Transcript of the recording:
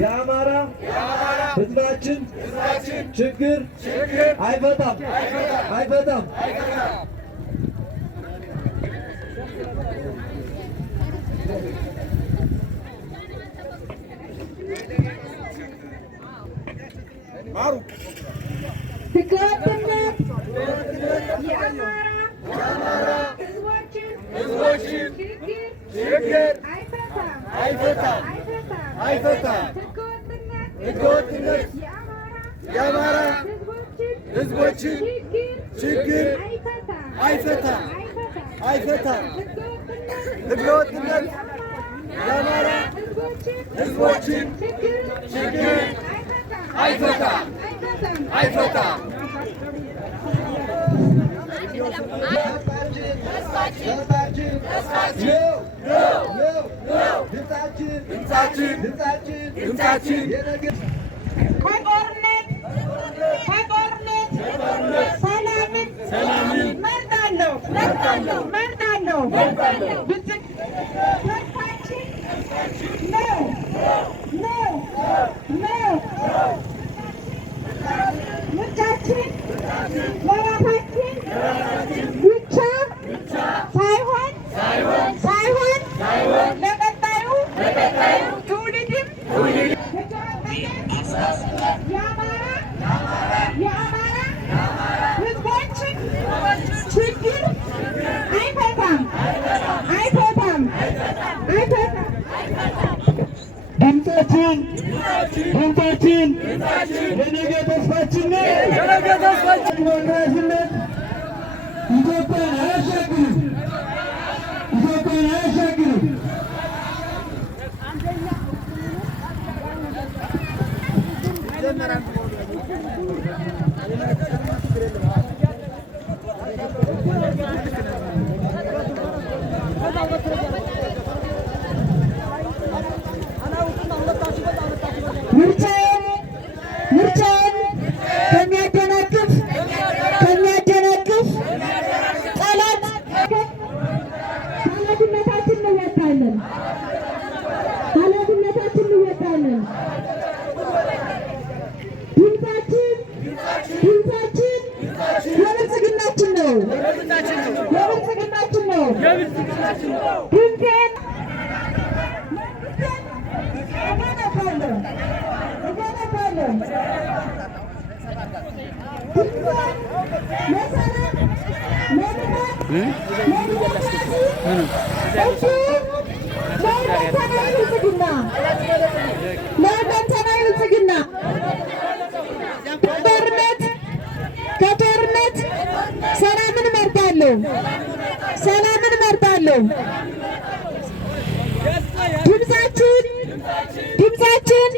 የአማራ ሕዝባችን ችግር አይፈታም። ህገወጥነት የአማራ ሕዝቦችን ችግር አይፈታም። ህገወጥነት የአማራ ሕዝቦችን ችግር አይፈታም። ህገወጥነት የአማራ ሕዝቦችን ችግር አይፈታም። ድምፃችን ከጦርነት ሰላምን መርጣለሁ። ምርጫችን ለራሳችን ብቻ ሳይሆን ለቀጣዩ ትውልድም የአማራ ሕዝቦችን ችግር አይፈታም። ድምፃችን የነገ ተስፋችን ነው። ወንድማማችነት ኢትዮጵያን አያሻግርም። ምርጫን ከሚያደናቅፍ ጠላት ኃላፊነታችን እንወጣለን። ድምፃችን የብልጽግናችን ነው። ድምፄን ብልጽግና ከጦርነት ሰላምን እመርጣለሁ። ድምፃችን